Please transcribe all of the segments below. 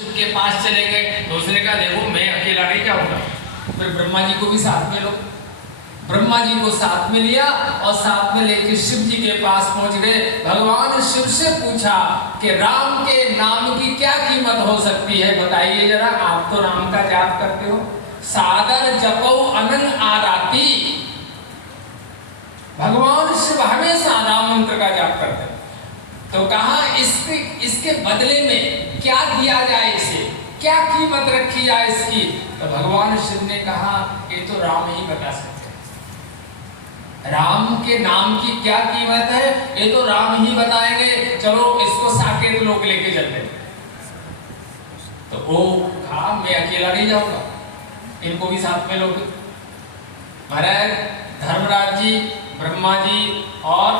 शिव के पास चले गए तो उसने कहा देखो मैं अकेला नहीं जाऊंगा, फिर ब्रह्मा जी को भी साथ में लो। ब्रह्मा जी को साथ में लिया और साथ में लेकर शिव जी के पास पहुंच गए। भगवान शिव से पूछा कि राम के नाम की क्या कीमत हो सकती है, बताइए जरा। आप तो राम का जाप करते हो, सादर जपो अनंग आराती। भगवान शिव हमेशा राम मंत्र का जाप करते हैं। तो कहा इसके बदले में क्या दिया जाए, इसे क्या कीमत रखी जाए इसकी। तो भगवान शिव ने कहा ये तो राम ही बता सकते हैं, राम के नाम की क्या कीमत है ये तो राम ही बताएंगे। चलो इसको साकेत लोग लेके चलते। तो वो कहा मैं अकेला नहीं जाऊंगा, इनको भी साथ में लोगे। महाराज धर्मराज जी, ब्रह्मा जी और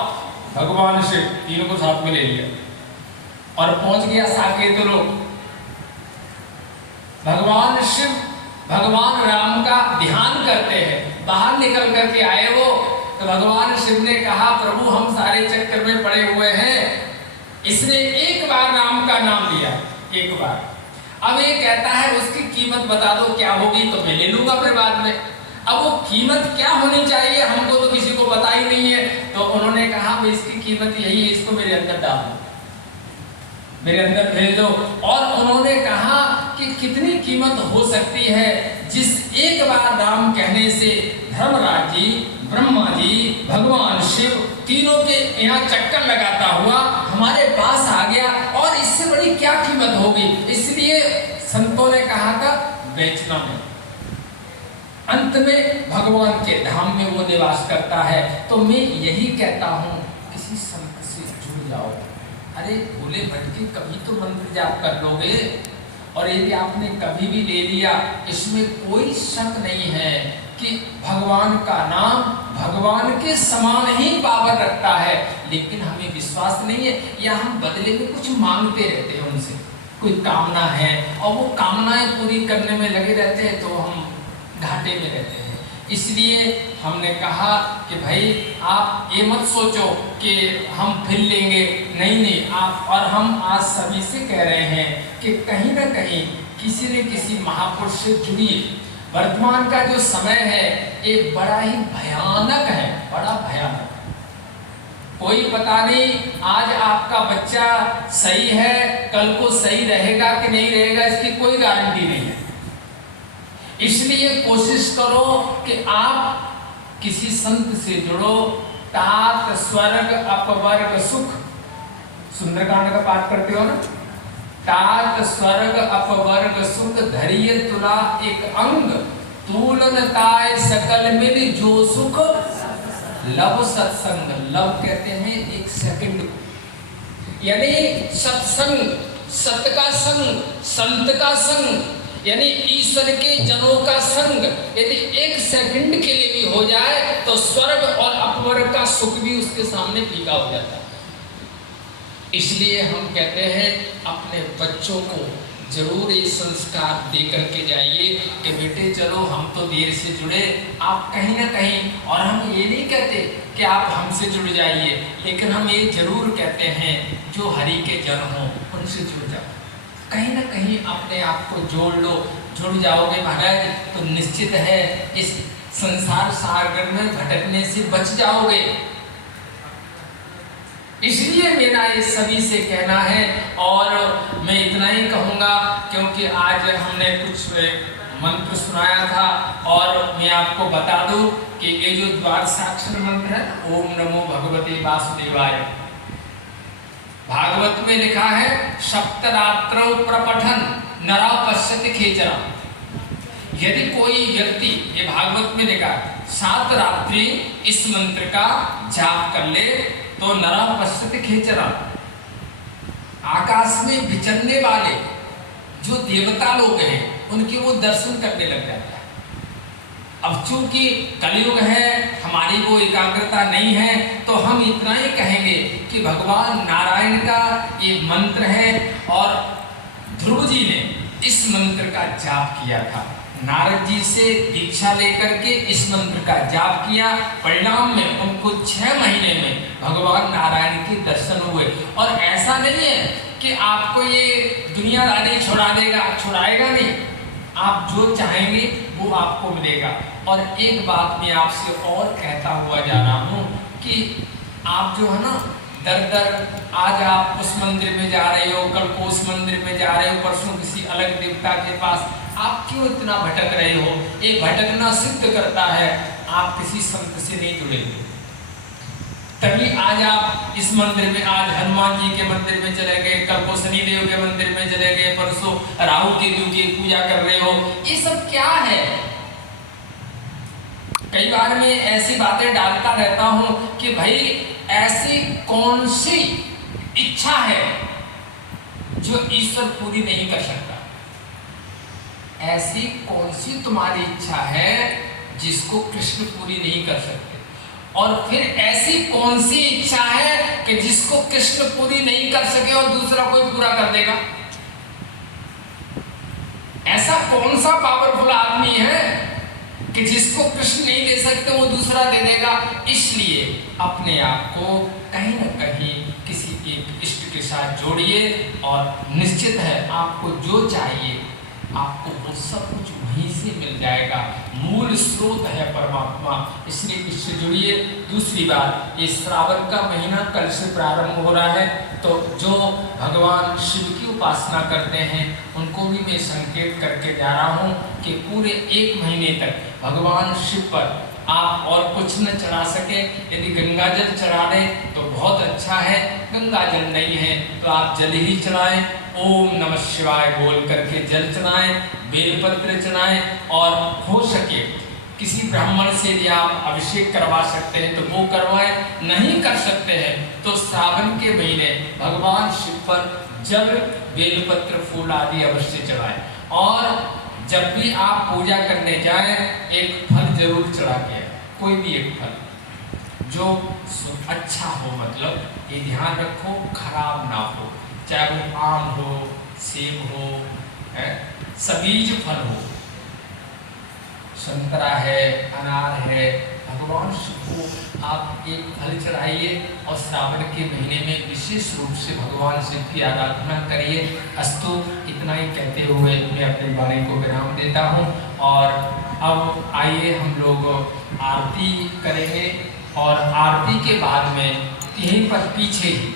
भगवान शिव तीनों को साथ में ले लिया और पहुंच गया साकेत लोग। भगवान शिव भगवान राम का ध्यान करते हैं, बाहर निकल करके आए वो। तो भगवान शिव ने कहा प्रभु हम सारे चक्कर में पड़े हुए हैं, इसने एक बार राम का नाम लिया, एक बार। अब ये कहता है उसकी कीमत बता दो क्या होगी, तो मैं ले लूंगा फिर बाद में। अब वो कीमत क्या होनी चाहिए हमको तो किसी को पता ही नहीं है। तो उन्होंने कहा इसकी कीमत यही है, इसको मेरे अंदर डाल दो, मेरे अंदर भेज दो। और उन्होंने कहा कि कितनी कीमत हो सकती है जिस एक बार राम कहने से धर्मराज जी, ब्रह्मा जी, भगवान शिव तीनों के यहाँ चक्कर लगाता हुआ हमारे पास आ गया, और इससे बड़ी क्या कीमत होगी। इसलिए संतों ने कहा था बेचना नहीं। अंत में भगवान के धाम में वो निवास करता है। तो मैं यही कहता हूँ किसी संत से जुड़ जाओ। अरे भोले भटके कभी तो मंत्र जाप कर लोगे, और यदि आपने कभी भी ले लिया इसमें कोई शक नहीं है कि भगवान का नाम भगवान के समान ही पावर रखता है। लेकिन हमें विश्वास नहीं है, या हम बदले में कुछ मांगते रहते हैं उनसे, कोई कामना है और वो कामनाएं पूरी करने में लगे रहते हैं, तो हम घाटे में रहते हैं। इसलिए हमने कहा कि भाई आप ये मत सोचो कि हम फिर लेंगे, नहीं आप। और हम आज सभी से कह रहे हैं कि कहीं ना कहीं किसी न किसी महापुरुष से जुड़िए। वर्तमान का जो समय है ये बड़ा ही भयानक है, बड़ा भयानक। कोई पता नहीं आज आपका बच्चा सही है, कल को सही रहेगा कि नहीं रहेगा, इसकी कोई गारंटी नहीं है। इसलिए कोशिश करो कि आप किसी संत से जुड़ो। तात स्वर्ग अपवर्ग सुख, सुंदरकांड का पाठ करते हो ना। तात स्वर्ग अपवर्ग सुख धैर्य तुला एक अंग, तूलनताय सकल मिल जो सुख लव सत्संग। लव कहते हैं एक सेकंड, यानी सत्संग, सत्य का संग, संत का संग, यानी ईश्वर के जनों का संग यदि एक सेकंड के लिए भी हो जाए तो स्वर्ग और अपवर्ग का सुख भी उसके सामने फीका हो जाता है। इसलिए हम कहते हैं अपने बच्चों को जरूर ये संस्कार दे करके जाइए कि बेटे चलो हम तो देर से जुड़े, आप कहीं ना कहीं। और हम ये नहीं कहते कि आप हमसे जुड़ जाइए, लेकिन हम ये जरूर कहते हैं जो हरि के जन हों उनसे जुड़ जाओ। कहीं ना कहीं अपने आप को जोड़ लो, जुड़ जाओगे महाराज तो निश्चित है इस संसार सागर में भटकने से बच जाओगे। इसलिए मेरा ये सभी से कहना है, और मैं इतना ही कहूँगा क्योंकि आज हमने कुछ मंत्र सुनाया था। और मैं आपको बता दूं कि ये जो द्वादशाक्षर मंत्र है ओम नमो भगवते वासुदेवाय, भागवत में लिखा है सप्तरात्रौ प्रपठन नरा पश्यति खेचरा। यदि कोई व्यक्ति, ये भागवत में लिखा है, 7 रात्रि इस मंत्र का जाप कर ले तो नरा पश्यति खेचरा, आकाश में विचरने वाले जो देवता लोग हैं उनके वो दर्शन करने लग जाता है। अब चूंकि कलयुग है, हमारी वो एकाग्रता नहीं है, तो हम इतना ही कहेंगे कि भगवान नारायण का ये मंत्र है और ध्रुव जी ने इस मंत्र का जाप किया था। नारद जी से दीक्षा लेकर के इस मंत्र का जाप किया। परिणाम में उनको 6 महीने में भगवान नारायण के दर्शन हुए। और ऐसा नहीं है कि आपको ये दुनियादारी छुड़ा देगा, छुड़ाएगा नहीं, आप जो चाहेंगे वो आपको मिलेगा। और एक बात मैं आपसे और कहता हुआ जा रहा हूँ कि आप जो है ना दर दर, आज आप उस मंदिर में जा रहे हो, कल को उस मंदिर में जा रहे हो, परसों किसी अलग देवता के पास, आप क्यों इतना भटक रहे हो? ये भटकना सिद्ध करता है आप किसी संत से नहीं जुड़े हुए। तभी आज आप इस मंदिर में, आज हनुमान जी के मंदिर में चले गए, कल को शनिदेव के मंदिर में चले गए, परसों राहु केतु की पूजा कर रहे हो। ये सब क्या है? कई बार मैं ऐसी बातें डालता रहता हूं कि भाई ऐसी कौन सी इच्छा है जो ईश्वर पूरी नहीं कर सकता? ऐसी कौन सी तुम्हारी इच्छा है जिसको कृष्ण पूरी नहीं कर सकते? और फिर ऐसी कौन सी इच्छा है कि जिसको कृष्ण पूरी नहीं कर सके और दूसरा कोई पूरा कर देगा? ऐसा कौन सा पावरफुल आदमी है कि जिसको कृष्ण नहीं दे सकते वो दूसरा दे देगा? इसलिए अपने आप को कहीं न कहीं किसी एक इष्ट के साथ जोड़िए और निश्चित है आपको जो चाहिए आपको वो सब कुछ वहीं से मिल जाएगा। मूल स्रोत है परमात्मा, इसलिए इससे जुड़िए। दूसरी बात, ये श्रावण का महीना कल से प्रारंभ हो रहा है, तो जो भगवान शिव की उपासना करते हैं उनको भी मैं संकेत करके जा रहा हूँ कि पूरे 1 महीने तक भगवान शिव पर आप और कुछ न चढ़ा सके। यदि गंगा जल चढ़ा दें तो बहुत अच्छा है, गंगा जल नहीं है तो आप जल ही चढ़ाएं, ओम नमः शिवाय बोल करके जल चढ़ाएं, बेलपत्र चढ़ाएं, और हो सके किसी ब्राह्मण से भी आप अभिषेक करवा सकते हैं तो वो करवाएं। नहीं कर सकते हैं तो श्रावण के महीने भगवान शिव पर जल, बेलपत्र, फूल आदि अवश्य चढ़ाएं। और जब भी आप पूजा करने जाएं एक फल जरूर चढ़ा के आए, कोई भी एक फल जो अच्छा हो, मतलब ये ध्यान रखो खराब ना हो, चाहे वो आम हो, सेब हो, सबीज फल हो, संतरा है, अनार है, भगवान शिव को आप एक फल चढ़ाइए और श्रावण के महीने में विशेष रूप से भगवान शिव की आराधना करिए। अस्तु, इतना ही कहते हुए मैं अपनी वाणी को विराम देता हूँ। और अब आइए हम लोग आरती करेंगे और आरती के बाद में यहीं पर पीछे ही